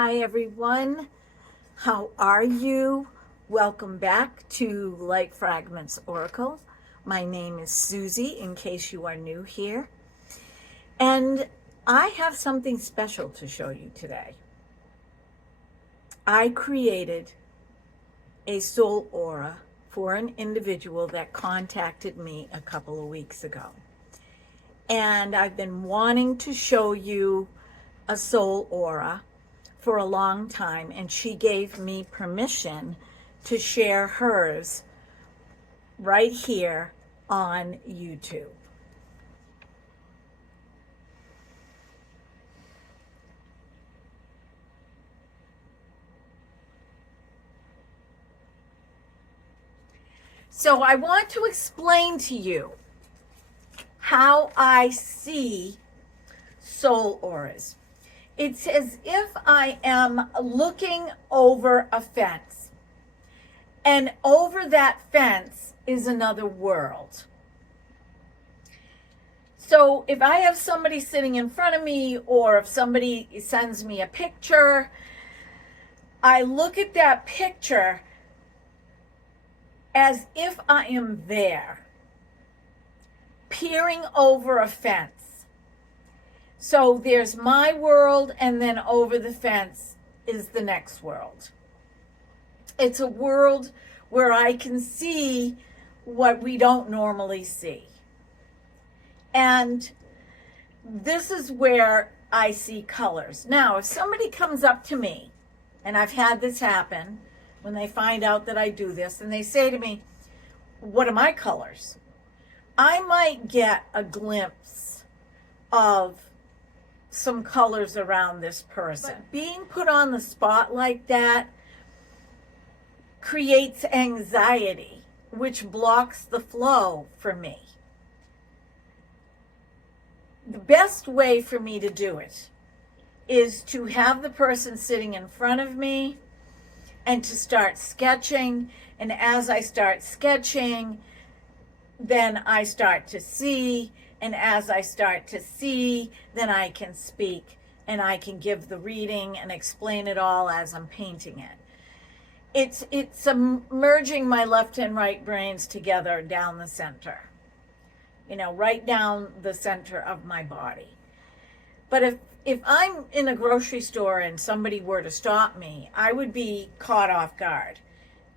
Hi everyone, how are you? Welcome back to Like Fragments Oracle. My name is Susie, in case you are new here. And I have something special to show you today. I created a soul aura for an individual that contacted me a couple of weeks ago. And I've been wanting to show you a soul aura for a long time, and she gave me permission to share hers right here on YouTube. So I want to explain to you how I see soul auras. It's as if I am looking over a fence, and over that fence is another world. So if I have somebody sitting in front of me, or if somebody sends me a picture, I look at that picture as if I am there, peering over a fence. So there's my world, and then over the fence is the next world. It's a world where I can see what we don't normally see. And this is where I see colors. Now, if somebody comes up to me, and I've had this happen when they find out that I do this, and they say to me, "What are my colors?" I might get a glimpse of some colors around this person. But being put on the spot like that creates anxiety, which blocks the flow for me. The best way for me to do it is to have the person sitting in front of me and to start sketching. And as I start sketching, then I start to see. And as I start to see, then I can speak, and I can give the reading and explain it all as I'm painting it. It's merging my left and right brains together down the center, right down the center of my body. But if I'm in a grocery store and somebody were to stop me, I would be caught off guard,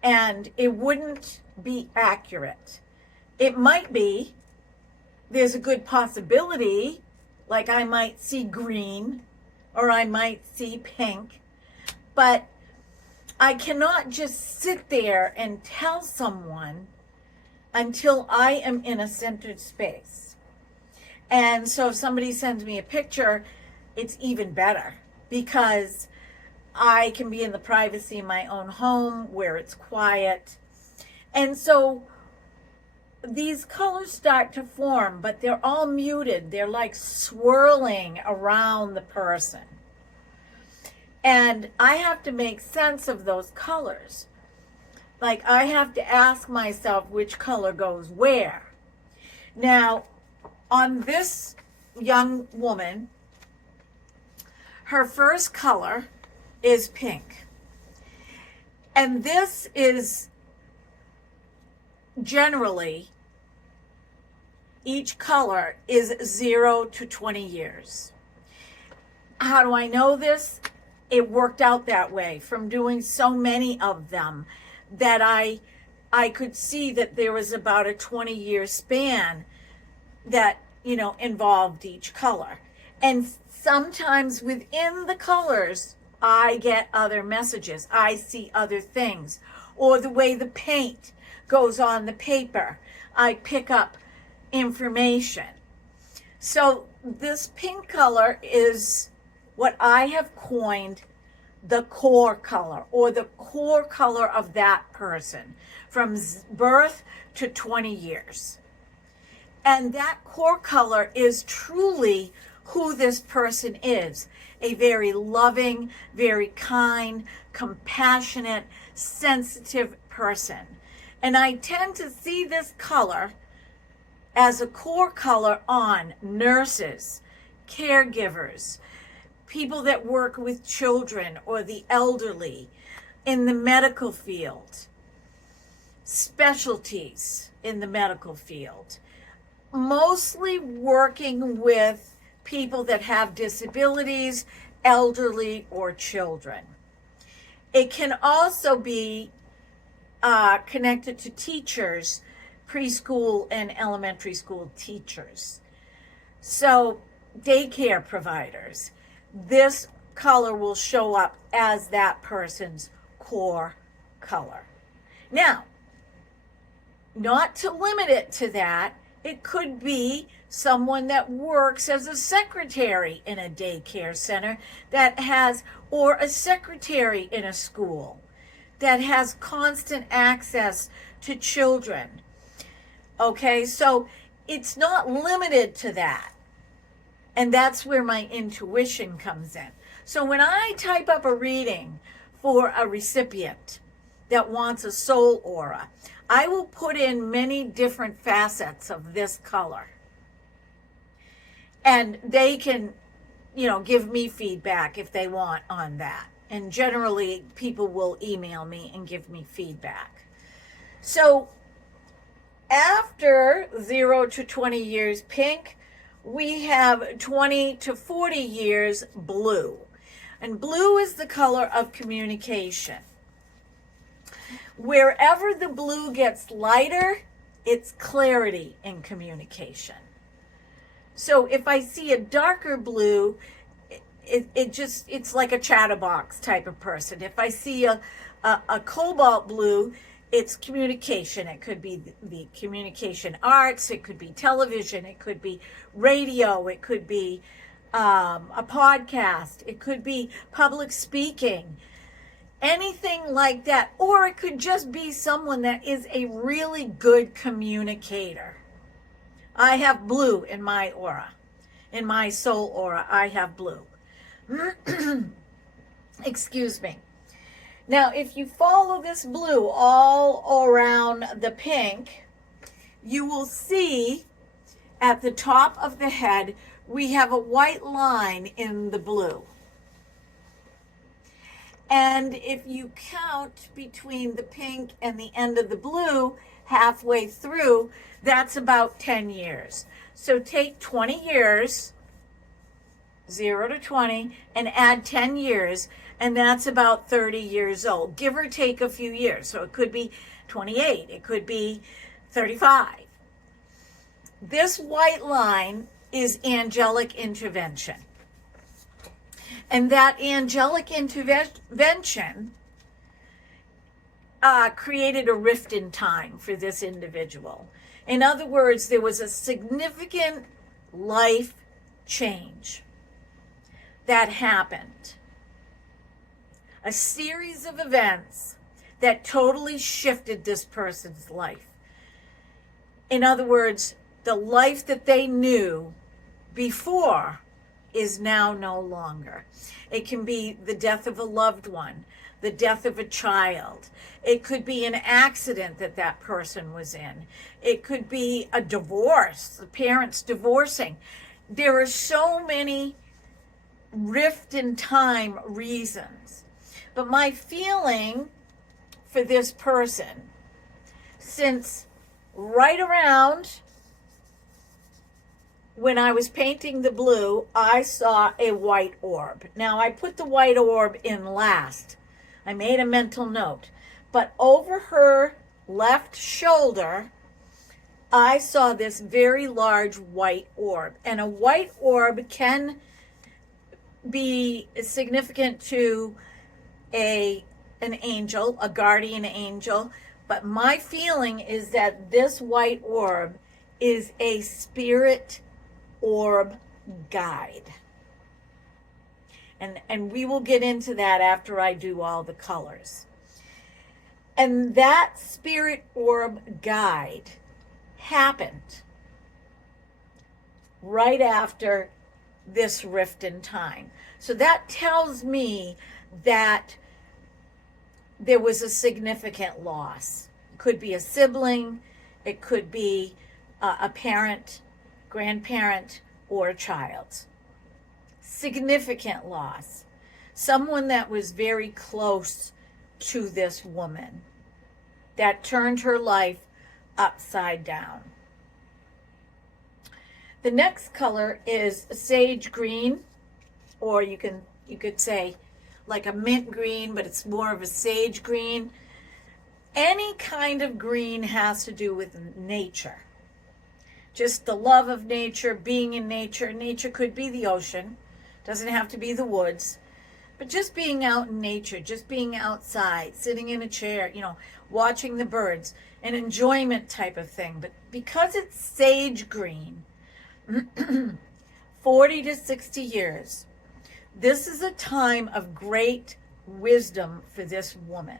and it wouldn't be accurate. It might be. There's a good possibility, like I might see green or I might see pink, but I cannot just sit there and tell someone until I am in a centered space. And so if somebody sends me a picture, it's even better, because I can be in the privacy of my own home where it's quiet. And so these colors start to form, but they're all muted. They're like swirling around the person. And I have to make sense of those colors. Like, I have to ask myself which color goes where. Now, on this young woman, her first color is pink. And this is generally, each color is 0 to 20 years. How do I know this? It worked out that way from doing so many of them that I could see that there was about a 20-year span that, involved each color. And sometimes within the colors, I get other messages. I see other things. Or the way the paint goes on the paper, I pick up information. So this pink color is what I have coined the core color, or the core color of that person from birth to 20 years. And that core color is truly who this person is: a very loving, very kind, compassionate, sensitive person. And I tend to see this color as a core color on nurses, caregivers, people that work with children or the elderly, in the medical field, specialties in the medical field, mostly working with people that have disabilities, elderly, or children. It can also be connected to teachers, preschool and elementary school teachers. So daycare providers, this color will show up as that person's core color. Now, not to limit it to that, it could be someone that works as a secretary in a daycare center that has, or a secretary in a school that has constant access to children. Okay, so it's not limited to that. And that's where my intuition comes in. So when I type up a reading for a recipient that wants a soul aura, I will put in many different facets of this color. And they can, give me feedback if they want on that. And generally, people will email me and give me feedback. So after 0 to 20 years pink, we have 20 to 40 years blue. And blue is the color of communication. Wherever the blue gets lighter, it's clarity in communication. So if I see a darker blue, it's like a chatterbox type of person. If I see a cobalt blue, it's communication. It could be the communication arts, it could be television, it could be radio, it could be a podcast, it could be public speaking, anything like that. Or it could just be someone that is a really good communicator. I have blue in my aura. In my soul aura, I have blue. Excuse me. Now, if you follow this blue all around the pink, you will see at the top of the head, we have a white line in the blue. And if you count between the pink and the end of the blue, halfway through, that's about 10 years. So take 20 years, 0 to 20, and add 10 years, and that's about 30 years old, give or take a few years. So it could be 28, it could be 35. This white line is angelic intervention. And that angelic intervention created a rift in time for this individual. In other words, there was a significant life change that happened. A series of events that totally shifted this person's life. In other words, the life that they knew before is now no longer. It can be the death of a loved one, the death of a child. It could be an accident that that person was in. It could be a divorce, the parents divorcing. There are so many rift in time reasons. But my feeling for this person, since right around when I was painting the blue, I saw a white orb. Now, I put the white orb in last. I made a mental note. But over her left shoulder, I saw this very large white orb. And a white orb can be significant to an angel, a guardian angel. But my feeling is that this white orb is a spirit orb guide. And we will get into that after I do all the colors. And that spirit orb guide happened right after this rift in time. So that tells me that there was a significant loss. It could be a sibling, it could be a parent, grandparent, or a child. significant loss. Someone that was very close to this woman that turned her life upside down. The next color is sage green, or you could say like a mint green, but it's more of a sage green. Any kind of green has to do with nature. Just the love of nature, being in nature. Nature could be the ocean, doesn't have to be the woods, but just being out in nature, just being outside, sitting in a chair, watching the birds, an enjoyment type of thing. But because it's sage green, 40 to 60 years, this is a time of great wisdom for this woman.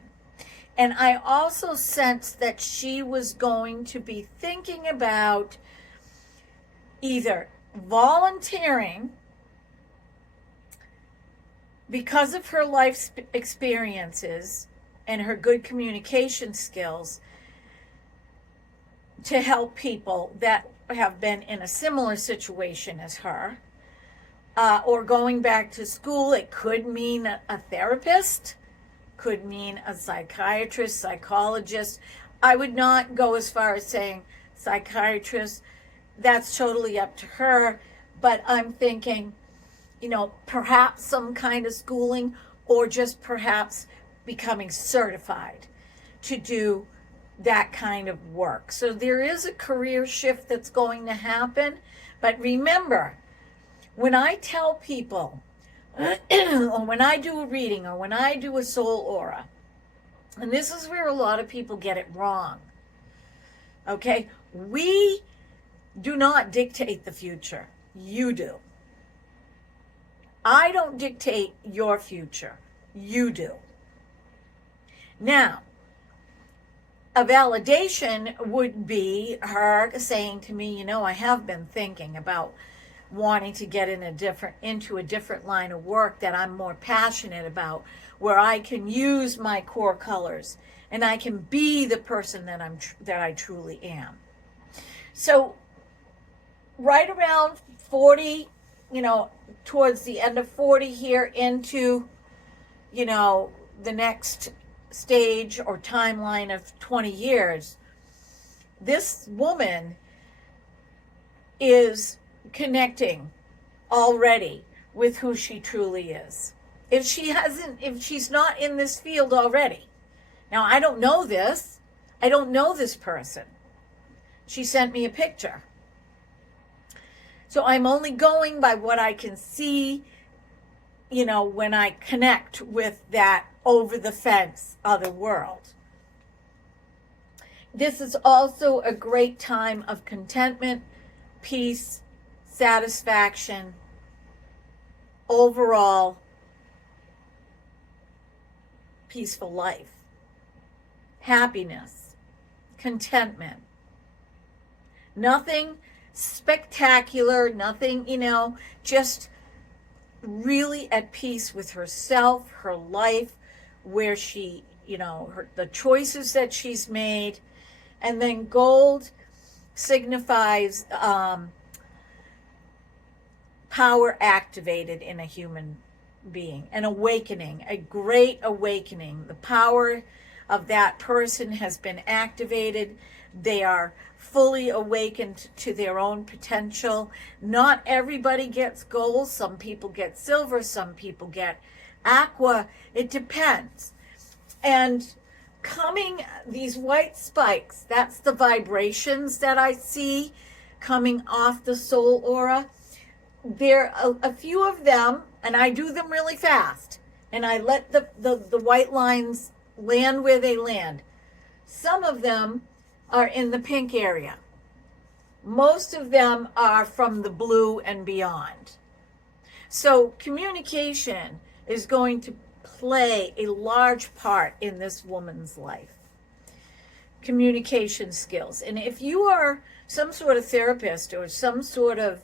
And I also sensed that she was going to be thinking about either volunteering because of her life experiences and her good communication skills to help people that have been in a similar situation as her, or going back to school. It could mean a therapist, could mean a psychiatrist, psychologist. I would not go as far as saying psychiatrist. That's totally up to her. But I'm thinking, perhaps some kind of schooling, or just perhaps becoming certified to do that kind of work. So there is a career shift that's going to happen. But remember, when I tell people, or when I do a reading, or when I do a soul aura, and this is where a lot of people get it wrong, okay? We do not dictate the future. You do. I don't dictate your future. You do. Now, a validation would be her saying to me, I have been thinking about wanting to get into a different line of work that I'm more passionate about, where I can use my core colors and I can be the person that I truly am. So right around 40, towards the end of 40 here into, the next stage or timeline of 20 years, this woman is connecting already with who she truly is. If she's not in this field already. Now, I don't know this. I don't know this person. She sent me a picture. So I'm only going by what I can see, when I connect with that over the fence other world. This is also a great time of contentment, peace, satisfaction, overall peaceful life, happiness, contentment. Nothing spectacular, nothing, just really at peace with herself, her life, where she, the choices that she's made. And then gold signifies power activated in a human being, an awakening, a great awakening. The power of that person has been activated. They are fully awakened to their own potential. Not everybody gets gold. Some people get silver. Some people get aqua. It depends. And coming, these white spikes, that's the vibrations that I see coming off the soul aura. There are a few of them, and I do them really fast. And I let the white lines land where they land. Some of them are in the pink area. Most of them are from the blue and beyond. So communication is going to play a large part in this woman's life. Communication skills. And if you are some sort of therapist or some sort of,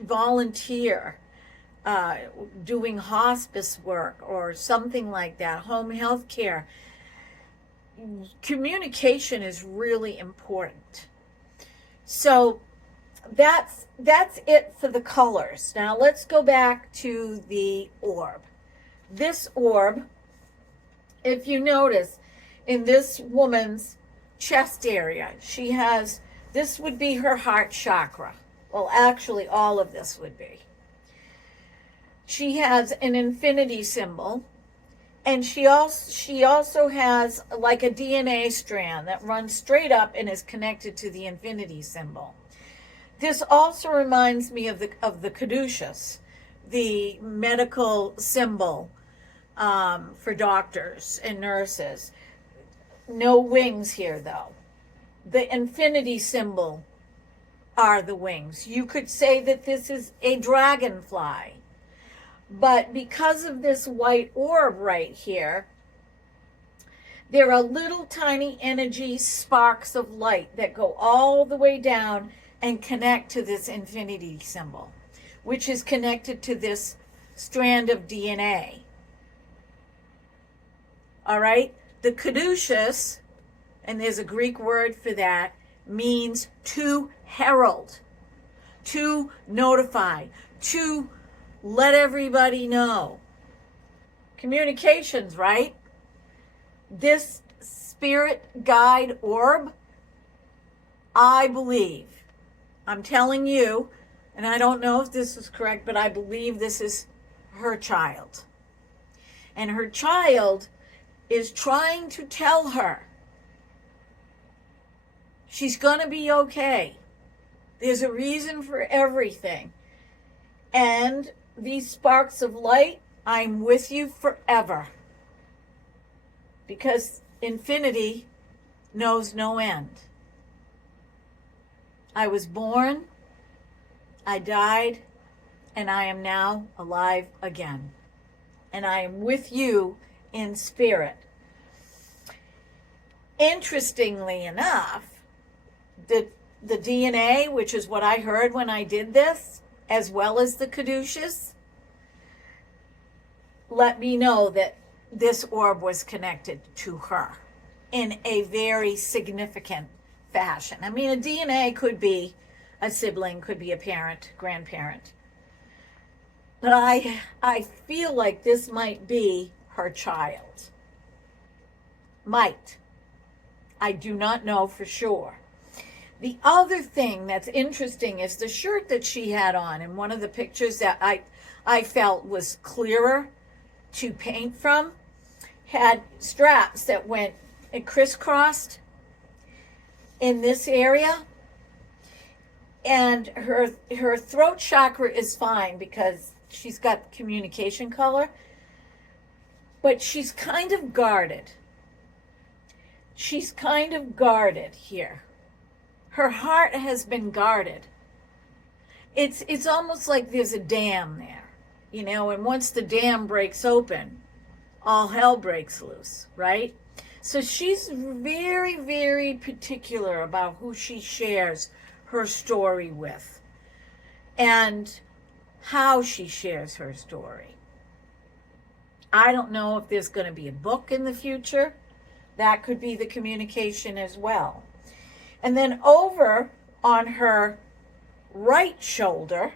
volunteer, doing hospice work or something like that, home health care, communication is really important. So that's it for the colors. Now let's go back to the orb. This orb, if you notice, in this woman's chest area, she has, this would be her heart chakra. Well, actually, all of this would be. She has an infinity symbol, and she also has like a DNA strand that runs straight up and is connected to the infinity symbol. This also reminds me of the caduceus, the medical symbol for doctors and nurses. No wings here, though. The infinity symbol are the wings. You could say that this is a dragonfly. But because of this white orb right here, there are little tiny energy sparks of light that go all the way down and connect to this infinity symbol, which is connected to this strand of DNA. All right? The caduceus, and there's a Greek word for that, means to herald, to notify, to let everybody know. Communications, right? This spirit guide orb, I believe, I'm telling you, and I don't know if this is correct, but I believe this is her child. And her child is trying to tell her she's going to be okay. There's a reason for everything. And these sparks of light, I'm with you forever. Because infinity knows no end. I was born, I died, and I am now alive again. And I am with you in spirit. Interestingly enough, the DNA, which is what I heard when I did this, as well as the caduceus, let me know that this orb was connected to her in a very significant fashion. I mean, a DNA could be a sibling, could be a parent, grandparent. But I feel like this might be her child. Might. I do not know for sure. The other thing that's interesting is the shirt that she had on in one of the pictures that I felt was clearer to paint from, had straps that went and crisscrossed in this area. And her throat chakra is fine because she's got communication color, but she's kind of guarded. She's kind of guarded here. Her heart has been guarded. It's almost like there's a dam there, you know, and once the dam breaks open, all hell breaks loose, right? So she's very, very particular about who she shares her story with and how she shares her story. I don't know if there's going to be a book in the future. That could be the communication as well. And then over on her right shoulder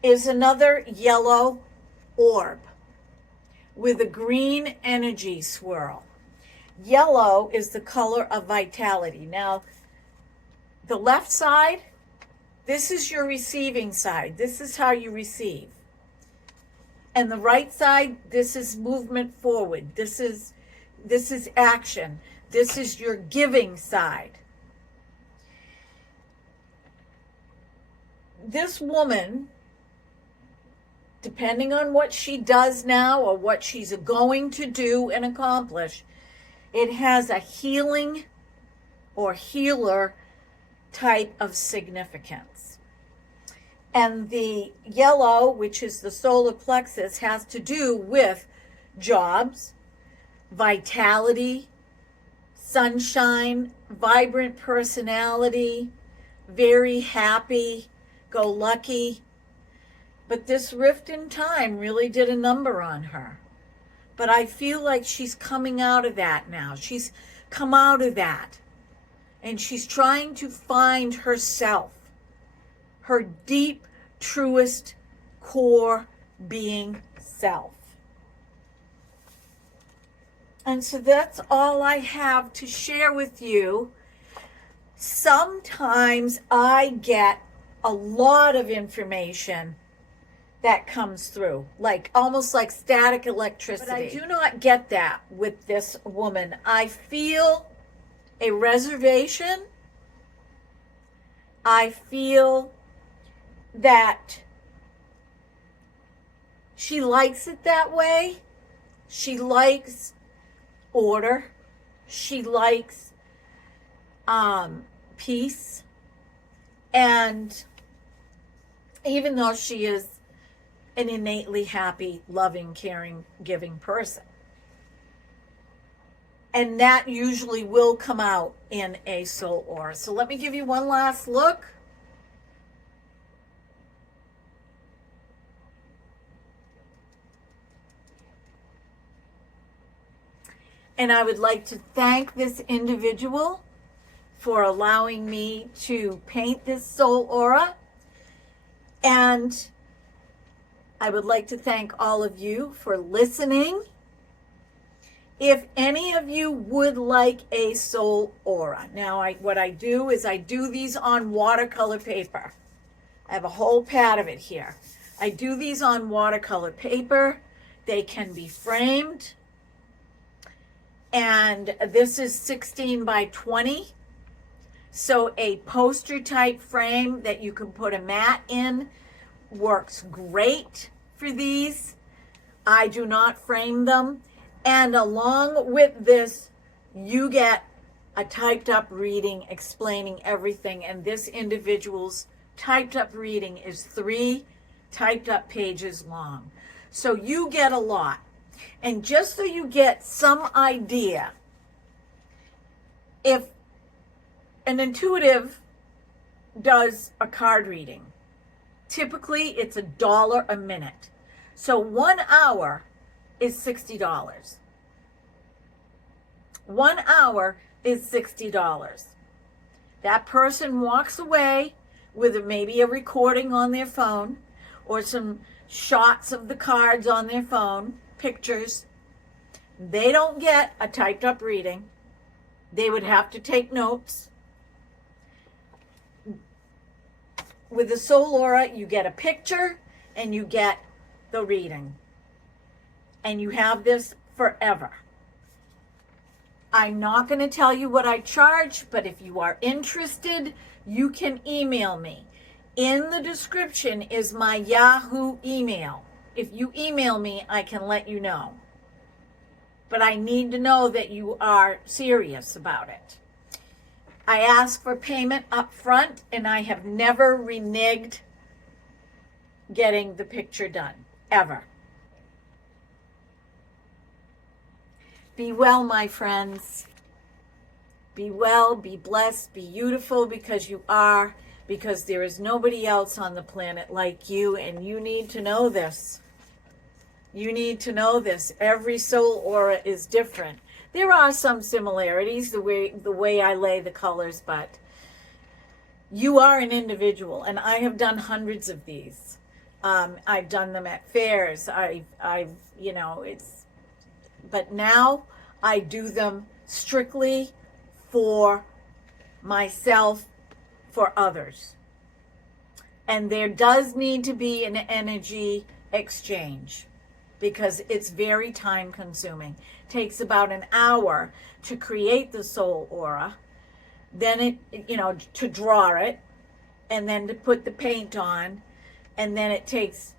is another yellow orb with a green energy swirl. Yellow is the color of vitality. Now, the left side, this is your receiving side. This is how you receive. And the right side, this is movement forward. This is action. This is your giving side. This woman, depending on what she does now or what she's going to do and accomplish, it has a healing or healer type of significance. And the yellow, which is the solar plexus, has to do with jobs, vitality, sunshine, vibrant personality, very happy, go lucky. But this rift in time really did a number on her. But I feel like she's coming out of that now. She's come out of that. and she's trying to find herself, her deep, truest, core being self. And so that's all I have to share with you. Sometimes I get a lot of information that comes through, like almost like static electricity. But I do not get that with this woman. I feel a reservation. I feel that she likes it that way. She likes order. She likes peace. And even though she is an innately happy, loving, caring, giving person, and that usually will come out in a soul aura. So let me give you one last look. And I would like to thank this individual for allowing me to paint this soul aura. And I would like to thank all of you for listening. If any of you would like a soul aura, now what I do is I do these on watercolor paper. I have a whole pad of it here. I do these on watercolor paper. They can be framed. And this is 16 by 20. So a poster type frame that you can put a mat in works great for these. I do not frame them. And along with this, you get a typed up reading explaining everything. And this individual's typed up reading is 3 typed up pages long. So you get a lot. And just so you get some idea, if an intuitive does a card reading, typically it's $1 a minute. So 1 hour is $60. 1 hour is $60. That person walks away with maybe a recording on their phone or some shots of the cards on their phone, pictures. They don't get a typed up reading. They would have to take notes. With the soul aura, you get a picture and you get the reading. And you have this forever. I'm not going to tell you what I charge, but if you are interested, you can email me. In the description is my Yahoo email. If you email me, I can let you know. But I need to know that you are serious about it. I ask for payment up front, and I have never reneged getting the picture done, ever. Be well, my friends. Be well, be blessed, be beautiful, because you are, because there is nobody else on the planet like you, and you need to know this. You need to know this. Every soul aura is different. There are some similarities, the way I lay the colors, but you are an individual, and I have done hundreds of these. I've done them at fairs. But now I do them strictly for myself, for others. And there does need to be an energy exchange, because it's very time consuming. It takes about an hour to create the soul aura, then to draw it, and then to put the paint on, and then it takes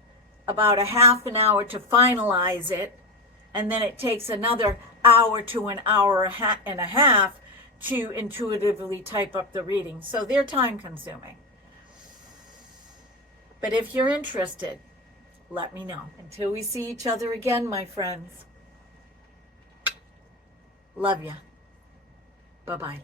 about a half an hour to finalize it, and then it takes another hour to an hour and a half to intuitively type up the reading. So they're time consuming. But if you're interested, let me know. Until we see each other again, my friends. Love ya. Bye-bye.